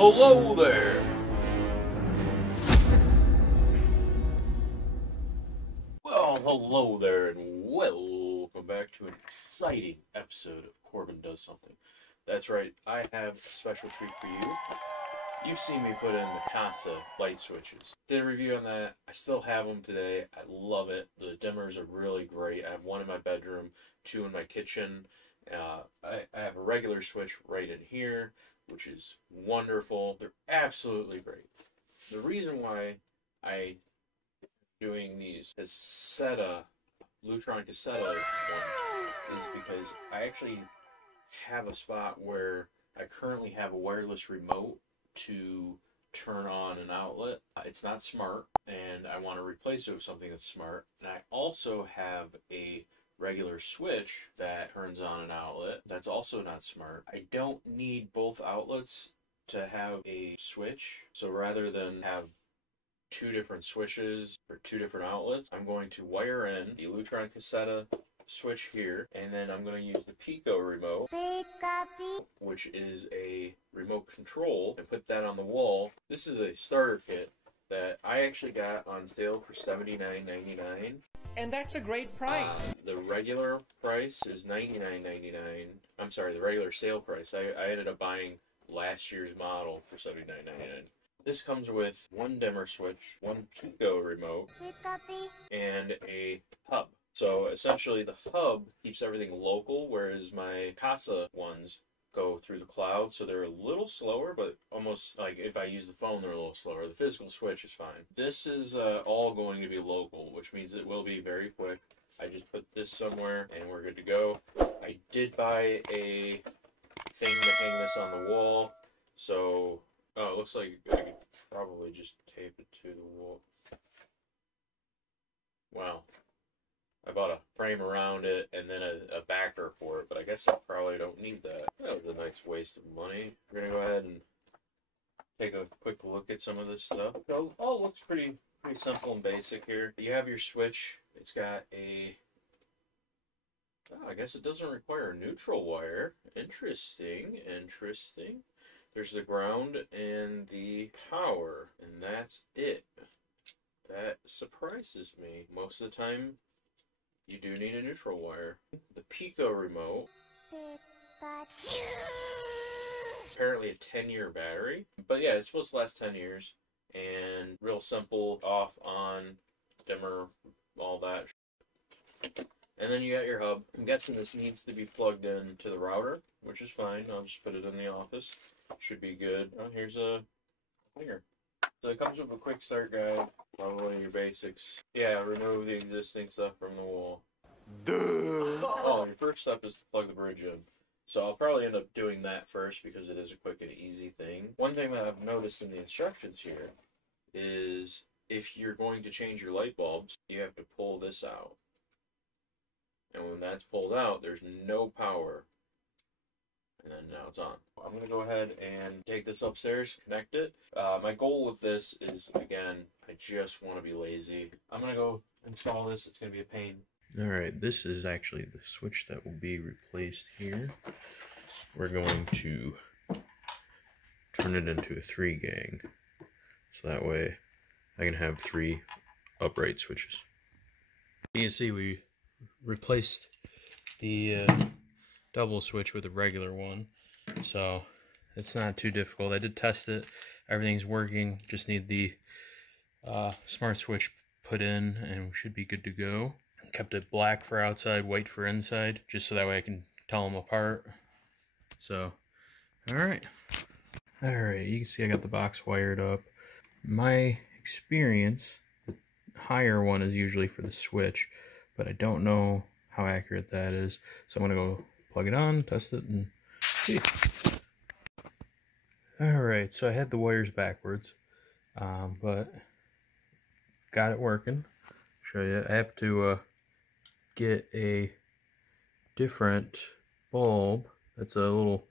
hello there! Well, hello there, and welcome back to an exciting episode of Corbin Does Something. That's right, I have a special treat for you. You've seen me put in the Kasa light switches. Did a review on that. I still have them today. I love it. The dimmers are really great. I have one in my bedroom, two in my kitchen. I have a regular switch right in here, which is wonderful. They're absolutely great. The reason why I'm doing these Lutron Caseta Light ones is because I actually have a spot where I currently have a wireless remote to turn on an outlet. It's not smart, and I want to replace it with something that's smart. And I also have a regular switch that turns on an outlet that's also not smart. I don't need both outlets to have a switch, so rather than have two different switches or two different outlets, I'm going to wire in the Lutron Caseta switch here, and then I'm going to use the Pico remote, which is a remote control, and put that on the wall. This is a starter kit that I actually got on sale for $79.99. And that's a great price. The regular price is $99.99. I'm sorry, the regular sale price. I ended up buying last year's model for $79.99. This comes with one dimmer switch, one Pico remote, and a hub. So essentially the hub keeps everything local, whereas my Kasa ones go through the cloud, so they're a little slower, but almost like if I use the phone, they're a little slower. The physical switch is fine. This is all going to be local, which means it will be very quick. I just put this somewhere and we're good to go. I did buy a thing to hang this on the wall, so it looks like I could probably just tape it to the wall. Wow. I bought a frame around it and then a backer for it, but I guess I probably don't need that. That was a nice waste of money. We're going to go ahead and take a quick look at some of this stuff. It all looks pretty simple and basic here. You have your switch. It's got I guess it doesn't require a neutral wire. Interesting. There's the ground and the power, and that's it. That surprises me. Most of the time, you do need a neutral wire. The Pico remote. Apparently a 10-year battery. But yeah, it's supposed to last 10 years. And real simple, off, on, dimmer, all that. And then you got your hub. I'm guessing this needs to be plugged in to the router, which is fine. I'll just put it in the office. Should be good. Oh, here's a finger. So it comes with a quick start guide, probably your basics. Yeah, remove the existing stuff from the wall. Duh. Oh, your first step is to plug the bridge in. So I'll probably end up doing that first because it is a quick and easy thing. One thing that I've noticed in the instructions here is if you're going to change your light bulbs, you have to pull this out. And when that's pulled out, there's no power. And then now it's on. I'm going to go ahead and take this upstairs, connect it. My goal with this is, again, I just want to be lazy. I'm going to go install this. It's going to be a pain. Alright, this is actually the switch that will be replaced here. We're going to turn it into a 3-gang. So that way I can have 3 upright switches. You can see we replaced the double switch with a regular one, so it's not too difficult. I did test it, everything's working, just need the smart switch put in and we should be good to go. Kept it black for outside, white for inside, just so that way I can tell them apart. So alright, you can see I got the box wired up. My experience, the higher one is usually for the switch, but I don't know how accurate that is, so I'm gonna go plug it on, test it, and see. Alright, so I had the wires backwards, but got it working. Show you. I have to get a different bulb. That's a little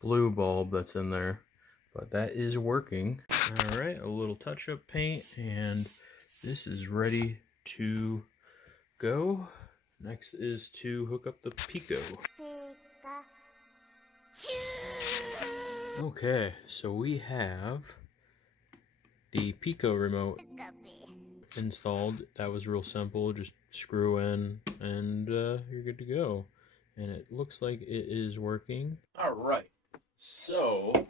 blue bulb that's in there, but that is working. Alright, a little touch-up paint, and this is ready to go. Next is to hook up the Pico. Okay, so we have the Pico remote installed. That was real simple. Just screw in and you're good to go. And it looks like it is working. Alright, so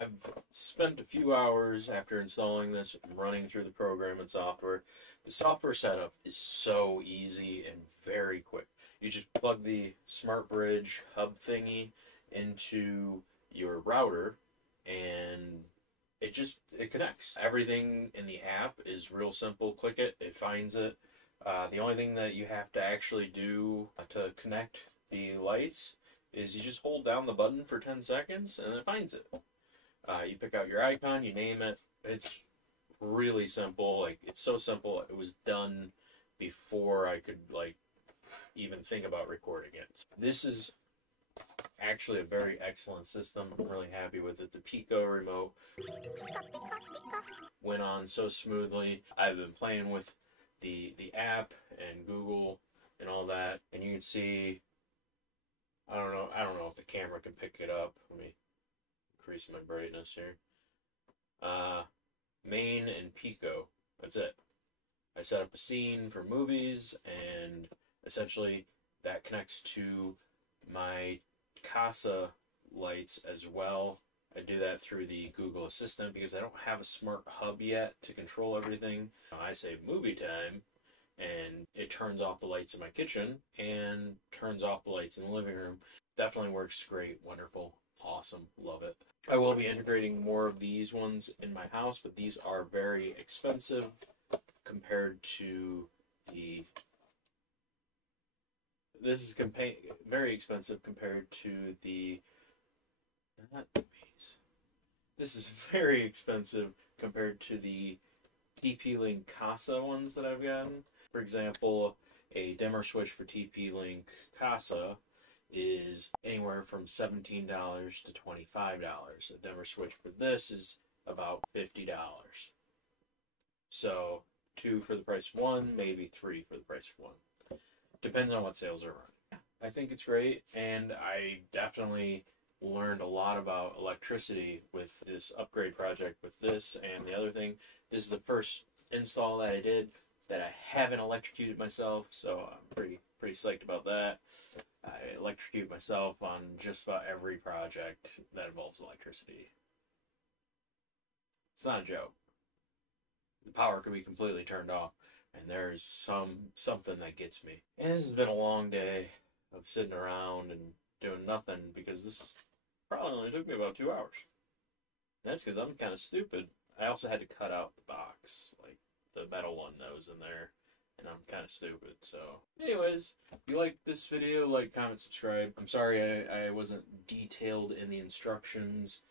I've spent a few hours after installing this running through the program and software. The software setup is so easy and very quick. You just plug the smart bridge hub thingy into your router and it connects. Everything in the app is real simple. Click it, it finds it. The only thing that you have to actually do to connect the lights is you just hold down the button for 10 seconds and it finds it. You pick out your icon, you name it. It's really simple. Like, it's so simple. It was done before I could even think about recording it. This is actually a very excellent system. I'm really happy with it. The Pico remote went on so smoothly. I've been playing with the app and Google and all that, and you can see. I don't know if the camera can pick it up. Let me increase my brightness here. Main and Pico. That's it. I set up a scene for movies, and essentially that connects to my Kasa lights as well. I do that through the Google Assistant because I don't have a smart hub yet to control everything. I say movie time, and it turns off the lights in my kitchen and turns off the lights in the living room. Definitely works great, wonderful, awesome, love it. I will be integrating more of these ones in my house, but these are very expensive compared to the... This is very expensive compared to the... Not these. This is very expensive compared to the TP-Link Kasa ones that I've gotten. For example, a dimmer switch for TP-Link Kasa is anywhere from $17 to $25. A dimmer switch for this is about $50. So 2 for the price of 1, maybe 3 for the price of 1. Depends on what sales are running. I think it's great, and I definitely learned a lot about electricity with this upgrade project with this and the other thing. This is the first install that I did that I haven't electrocuted myself, so I'm pretty psyched about that. I electrocute myself on just about every project that involves electricity. It's not a joke. The power can be completely turned off, and there's something that gets me. And this has been a long day of sitting around and doing nothing, because this probably only took me about 2 hours. And that's because I'm kind of stupid. I also had to cut out the box, like the metal one that was in there, and I'm kind of stupid. So anyways, if you like this video, like, comment, subscribe. I'm sorry I wasn't detailed in the instructions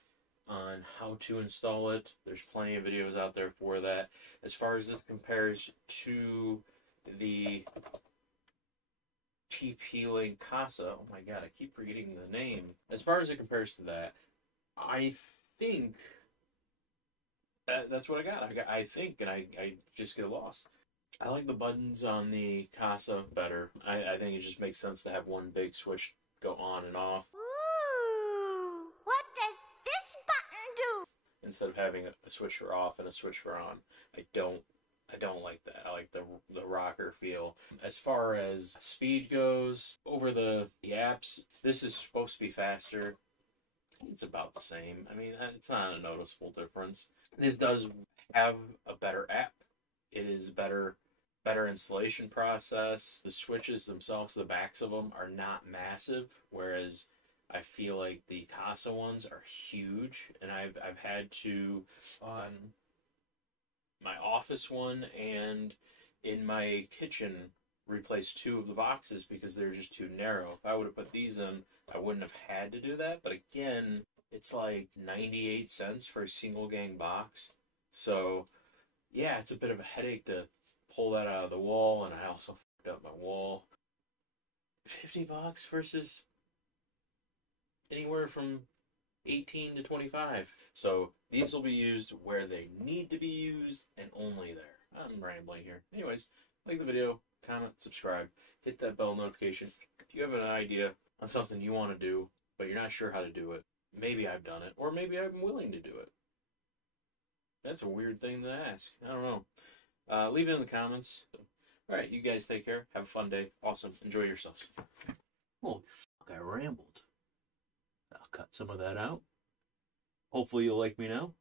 on how to install it. There's plenty of videos out there for that. As far as this compares to the TP-Link Kasa, oh my god, I keep forgetting the name. As far as it compares to that, I think that's what I got. I think, and I just get lost. I like the buttons on the Kasa better. I think it just makes sense to have one big switch go on and off. Ooh, what does this button do? Instead of having a switch for off and a switch for on. I don't like that. I like the rocker feel. As far as speed goes, over the apps, this is supposed to be faster. It's about the same. I mean, it's not a noticeable difference. This does have a better app. It is better installation process. The switches themselves, the backs of them, are not massive, whereas I feel like the Kasa ones are huge, and I've had to, on my office one and in my kitchen, replace 2 of the boxes because they're just too narrow. If I would have put these in, I wouldn't have had to do that. But again, it's like 98 cents for a single gang box. So yeah, it's a bit of a headache to pull that out of the wall, and I also fucked up my wall. $50 versus anywhere from 18 to 25. So these will be used where they need to be used and only there. I'm rambling here. Anyways, like the video, comment, subscribe, hit that bell notification. If you have an idea on something you want to do, but you're not sure how to do it, maybe I've done it, or maybe I'm willing to do it. That's a weird thing to ask. I don't know. Leave it in the comments. All right, you guys take care. Have a fun day. Awesome. Enjoy yourselves. Holy fuck, I rambled. I'll cut some of that out. Hopefully you'll like me now.